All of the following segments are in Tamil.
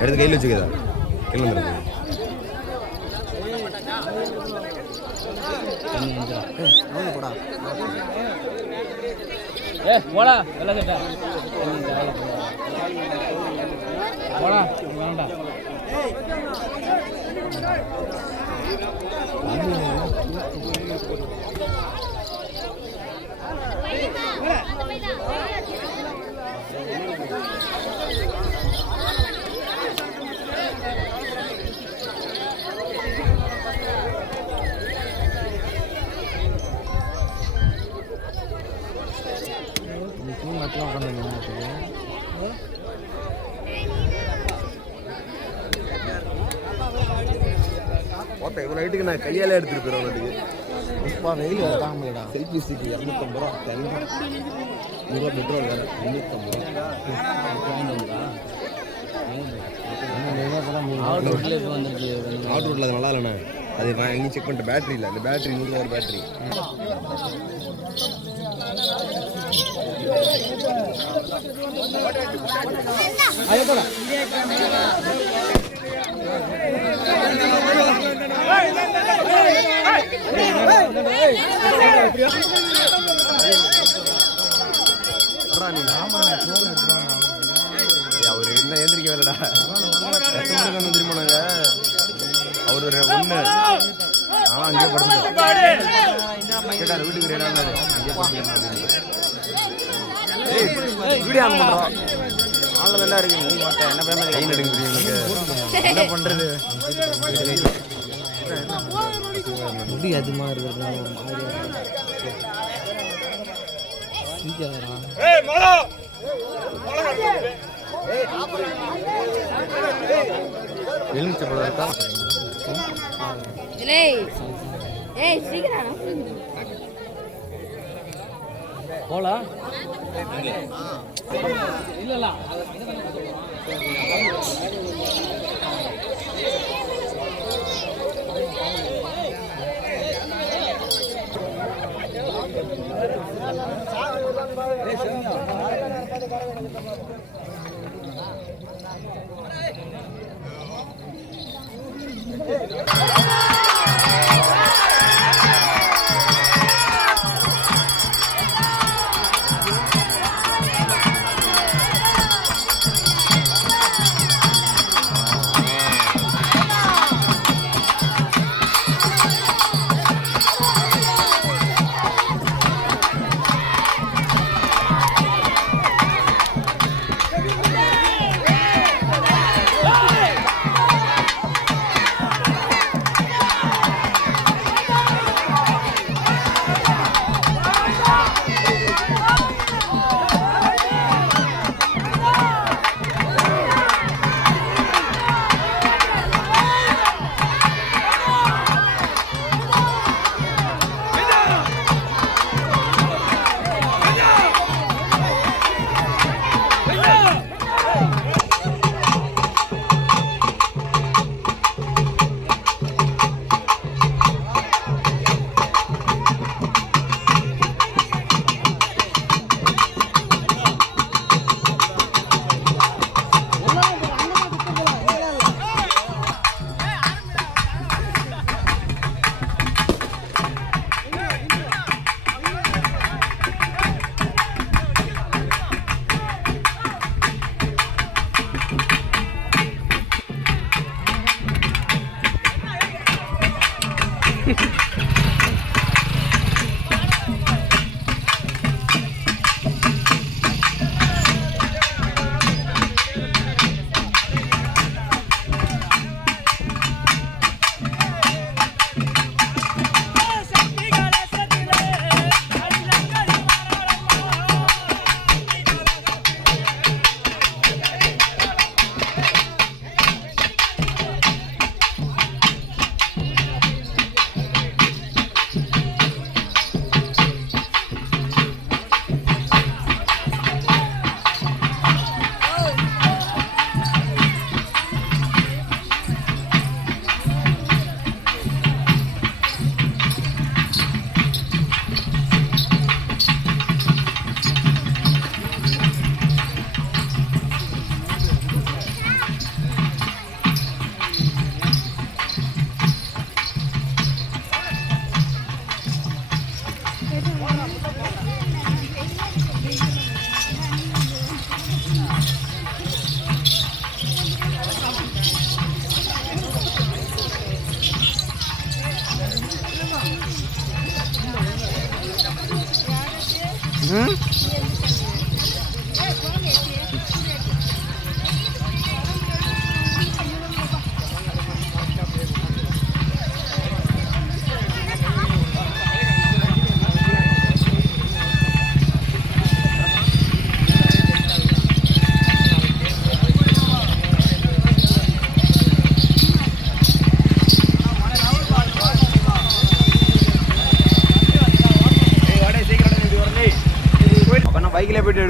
எடுத்து கையில் வச்சுக்கதா கிளம்புறது போடா போடா வெள்ள சட்டை போடா வேண்டாம் ஓட்ட இவ்வளோ நைட்டுக்கு நான் கையால் எடுத்துகிட்டு போயிடுவேன் நட்டுக்கு இப்போ வெயில் வேறு தாங்கலடா செல்ஃபி ஸ்டிக்கு 250 ரூபா ரூபா பெட்ரோல் வேறு 250 அவுட் ரோட்டில் வந்துருக்கு அவுட் ரோட்டில் அது நல்லா இல்லைண்ணே அது நான் எங்கேயும் செக் பண்ணிட்டேன் பேட்டரி இல்லை இந்த பேட்டரி 100 பேட்டரி அவரு என்ன ஏந்திரிக்க வேலடா தெரியுமா நாங்க அவரு ஒரு ஒண்ணு ஆனா அங்கேயே படுத்துட்டோம் கேட்டாரு வீட்டுக்கு வீடியோ ஆன் பண்றோம் ஆன்ல நல்லா இருக்கு நீ மாட்டேன் என்ன பேம கை நடுங்க உங்களுக்கு என்ன பண்றது முடி அதிகமா இருக்கிறதுனால ஒரு மாதிரியா ஏய் மாலா எலுமிச்சை பழம் இருக்கா ஏய் சீக்கிரம் போலா இல்ல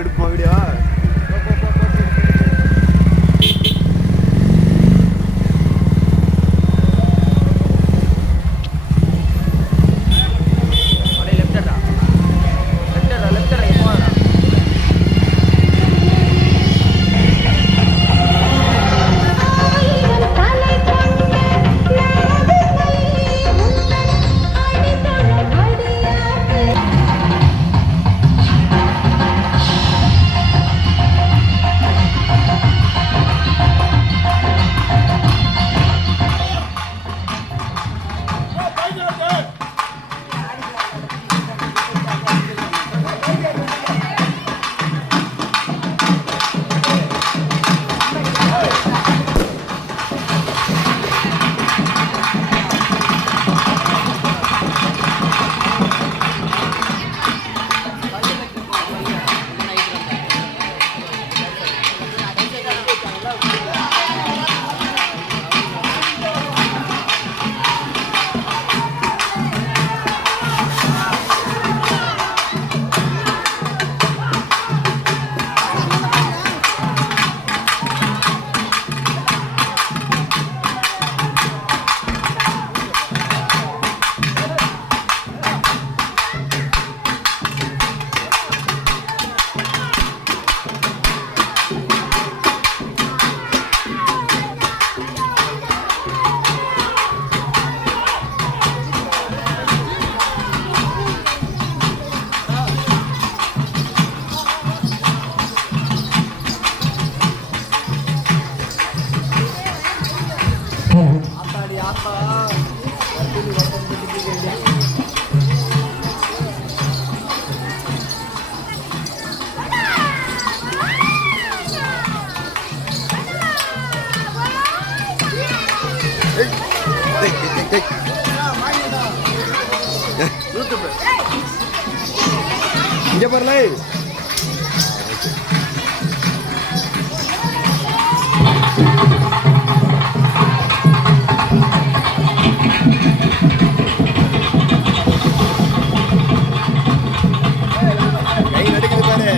எடுப்போம் வீடியோ. இங்க பாருல கை நடுக்குது பாரு.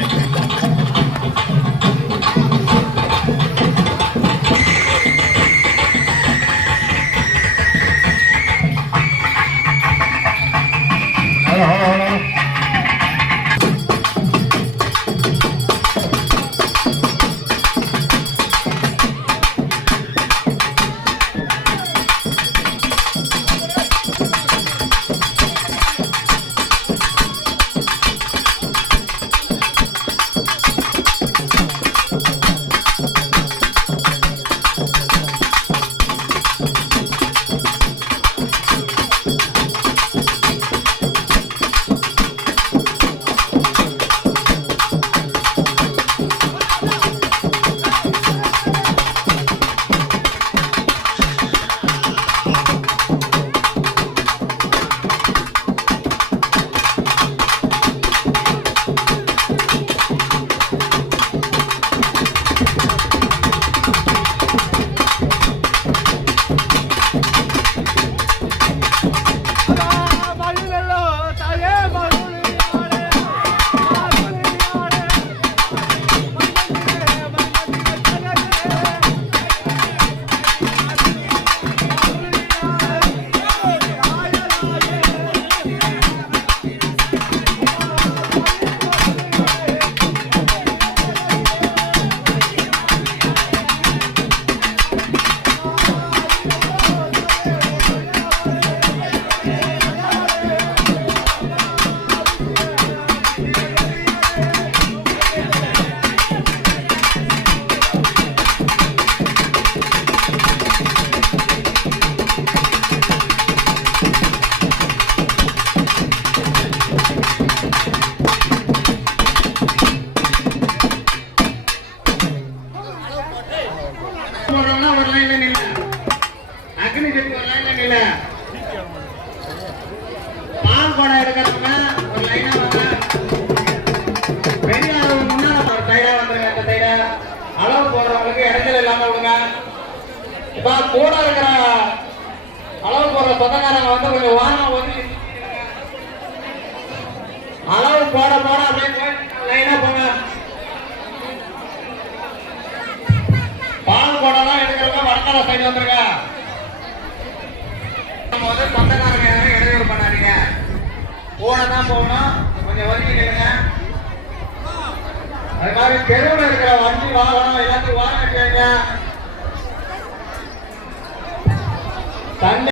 கூட இருக்கிற அளவு போடுற சொந்தக்காரங்க வந்து கொஞ்சம் வாரம் வந்து அளவு போட போட அப்படியே லைனா போங்க. கேமரா சைடு வந்துருங்க. சொந்தக்காரங்க யாரும் இடையூறு பண்ணாதீங்க. போகணும் கொஞ்சம் ஒதுங்கி நில்லுங்க. அது மாதிரி தெருவில் இருக்கிற வண்டி